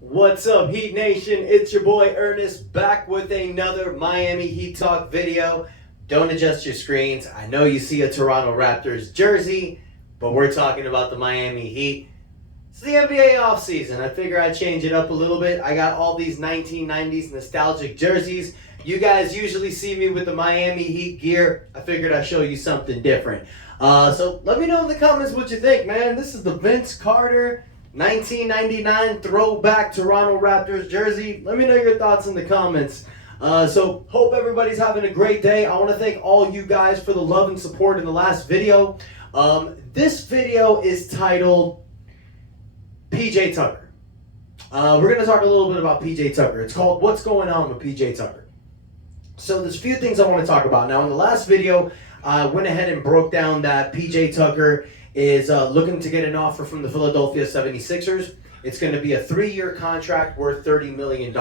What's up, Heat Nation? It's your boy Ernest back with another Miami Heat Talk video. Don't adjust your screens. I know you see a Toronto Raptors jersey, but we're talking about the Miami Heat. It's the NBA offseason. I figure I'd change it up a little bit. I got all these 1990s nostalgic jerseys. You guys usually see me with the Miami Heat gear. I figured I'd show you something different. So let me know in the comments what you think, man. This is the Vince Carter 1999 throwback Toronto Raptors jersey. Let me know your thoughts in the comments. So hope everybody's having a great day. I want to thank all you guys for the love and support in the last video. This video is titled P.J. Tucker. We're going to talk a little bit about P.J. Tucker. It's called What's Going On with P.J. Tucker. So there's a few things I want to talk about. Now in the last video, I went ahead and broke down that P.J. Tucker is looking to get an offer from the Philadelphia 76ers. It's going to be a 3-year contract worth $30 million.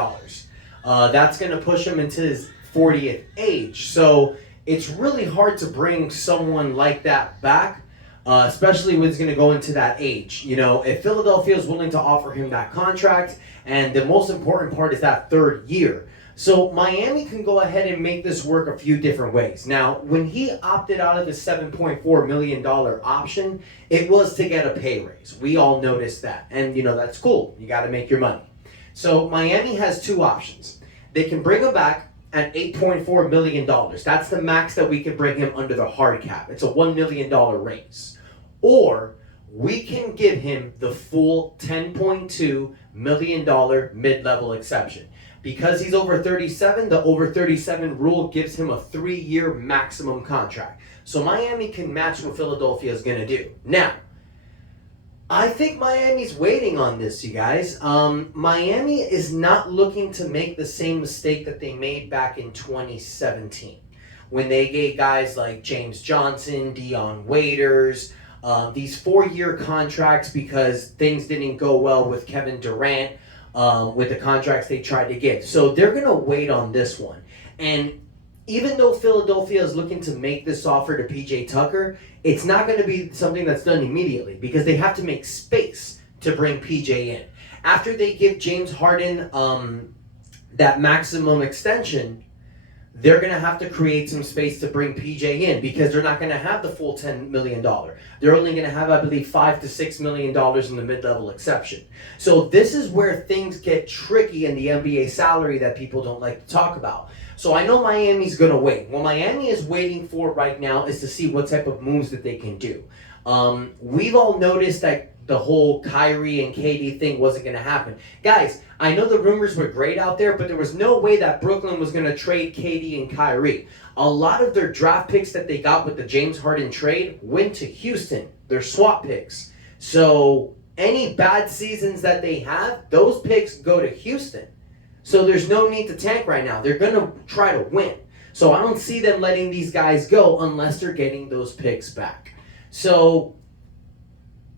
That's going to push him into his 40th age. So it's really hard to bring someone like that back, especially when it's going to go into that age. You know, if Philadelphia is willing to offer him that contract, and the most important part is that 3rd year. So Miami can go ahead and make this work a few different ways. Now, when he opted out of his $7.4 million option, it was to get a pay raise. We all noticed that. And, you know, that's cool. You got to make your money. So Miami has 2 options. They can bring him back at $8.4 million. That's the max that we can bring him under the hard cap. It's a $1 million raise. Or we can give him the full $10.2 million mid-level exception. Because he's over 37, the over 37 rule gives him a 3-year maximum contract. So Miami can match what Philadelphia is going to do. Now, I think Miami's waiting on this, you guys. Miami is not looking to make the same mistake that they made back in 2017. When they gave guys like James Johnson, Dion Waiters, these 4-year contracts because things didn't go well with Kevin Durant. With the contracts they tried to give. So they're going to wait on this one. And even though Philadelphia is looking to make this offer to P.J. Tucker, it's not going to be something that's done immediately because they have to make space to bring P.J. in. After they give James Harden that maximum extension, they're going to have to create some space to bring PJ in because they're not going to have the full $10 million. They're only going to have, I believe, $5 to $6 million in the mid-level exception. So this is where things get tricky in the NBA salary that people don't like to talk about. So I know Miami's going to wait. What Miami is waiting for right now is to see what type of moves that they can do. We've all noticed that the whole Kyrie and KD thing wasn't going to happen. Guys, I know the rumors were great out there, but there was no way that Brooklyn was going to trade KD and Kyrie. A lot of their draft picks that they got with the James Harden trade went to Houston. They're swap picks. So any bad seasons that they have, those picks go to Houston. So there's no need to tank right now. They're going to try to win. So I don't see them letting these guys go unless they're getting those picks back. So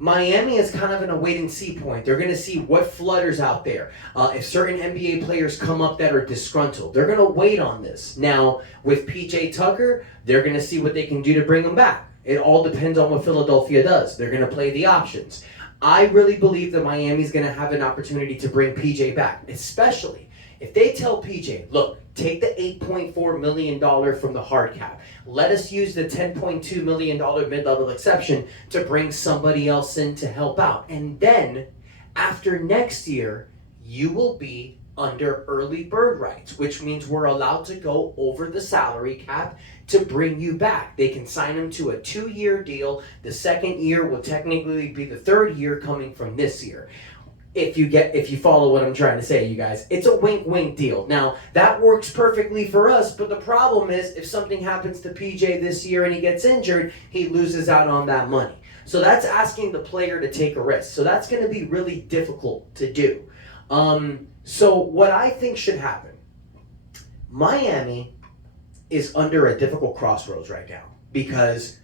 Miami is kind of in a wait-and-see point. They're going to see what flutters out there. If certain NBA players come up that are disgruntled, they're going to wait on this. Now, with P.J. Tucker, they're going to see what they can do to bring him back. It all depends on what Philadelphia does. They're going to play the options. I really believe that Miami's going to have an opportunity to bring P.J. back, especially if they tell P.J., look, take the $8.4 million from the hard cap. Let us use the $10.2 million mid-level exception to bring somebody else in to help out. And then, after next year, you will be under early bird rights, which means we're allowed to go over the salary cap to bring you back. They can sign him to a 2-year deal. The 2nd year will technically be the 3rd year coming from this year. If you follow what I'm trying to say, you guys, it's a wink-wink deal. Now, that works perfectly for us, but the problem is if something happens to PJ this year and he gets injured, he loses out on that money. So that's asking the player to take a risk. So that's going to be really difficult to do. So what I think should happen, Miami is under a difficult crossroads right now because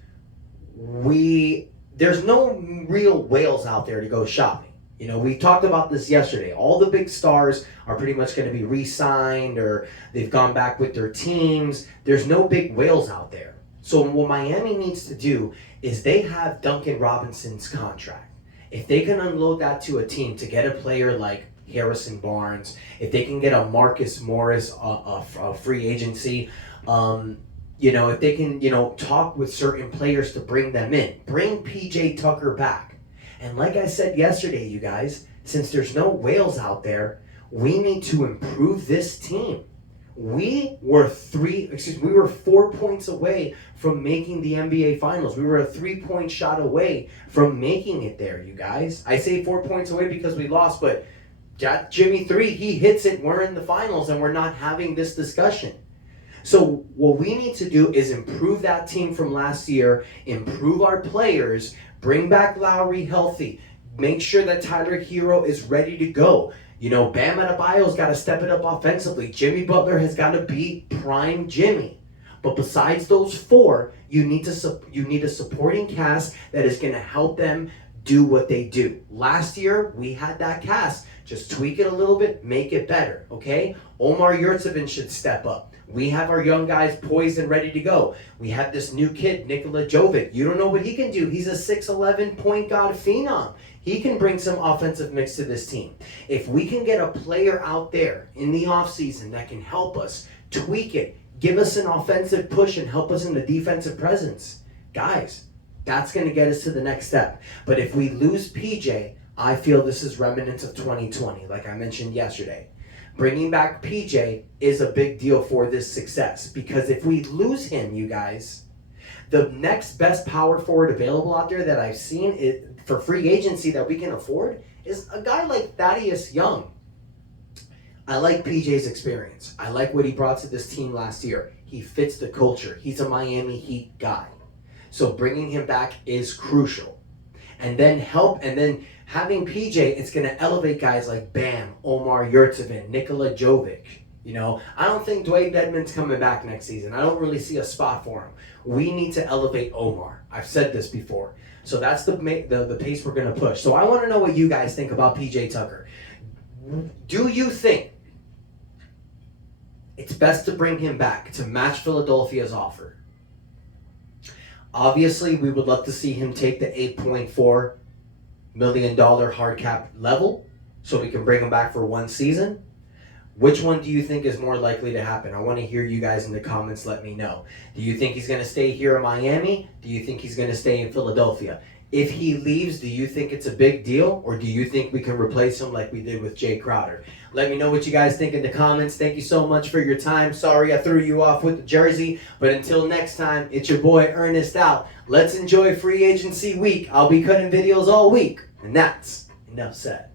there's no real whales out there to go shopping. You know, we talked about this yesterday. All the big stars are pretty much going to be re-signed or they've gone back with their teams. There's no big whales out there. So what Miami needs to do is they have Duncan Robinson's contract. If they can unload that to a team to get a player like Harrison Barnes, if they can get a Marcus Morris free agency, if they can, talk with certain players to bring them in, bring P.J. Tucker back. And like I said yesterday, you guys, since there's no whales out there, we need to improve this team. We were 4 points away from making the NBA Finals. We were a 3-point shot away from making it there, you guys. I say 4 points away because we lost, but Jimmy 3, he hits it, we're in the finals, and we're not having this discussion. So what we need to do is improve that team from last year, improve our players, bring back Lowry healthy, make sure that Tyler Hero is ready to go. Bam Adebayo's got to step it up offensively. Jimmy Butler has got to be prime Jimmy. But besides those 4, you need a supporting cast that is going to help them do what they do. Last year, we had that cast. Just tweak it a little bit, make it better, okay? Omar Yurtseven should step up. We have our young guys poised and ready to go. We have this new kid, Nikola Jovic. You don't know what he can do. He's a 6'11" point guard phenom. He can bring some offensive mix to this team. If we can get a player out there in the offseason that can help us tweak it, give us an offensive push and help us in the defensive presence, guys, that's going to get us to the next step. But if we lose PJ, I feel this is remnants of 2020, like I mentioned yesterday. Bringing back PJ is a big deal for this success, because if we lose him, you guys, the next best power forward available out there that I've seen for free agency that we can afford is a guy like Thaddeus Young. I like PJ's experience. I like what he brought to this team last year. He fits the culture. He's a Miami Heat guy. So bringing him back is crucial. And then having PJ, it's going to elevate guys like Bam, Omar Yurtseven, Nikola Jovic. I don't think Dwayne Dedmon's coming back next season. I don't really see a spot for him. We need to elevate Omar. I've said this before. So that's the pace we're going to push. So I want to know what you guys think about P.J. Tucker. Do you think it's best to bring him back to match Philadelphia's offer? Obviously, we would love to see him take the $8.4 million hard cap level so we can bring him back for one season. Which one do you think is more likely to happen? I want to hear you guys in the comments. Let me know. Do you think he's going to stay here in Miami? Do you think he's going to stay in Philadelphia? If he leaves, do you think it's a big deal? Or do you think we can replace him like we did with Jay Crowder? Let me know what you guys think in the comments. Thank you so much for your time. Sorry I threw you off with the jersey. But until next time, it's your boy Ernest out. Let's enjoy free agency week. I'll be cutting videos all week. And that's enough said.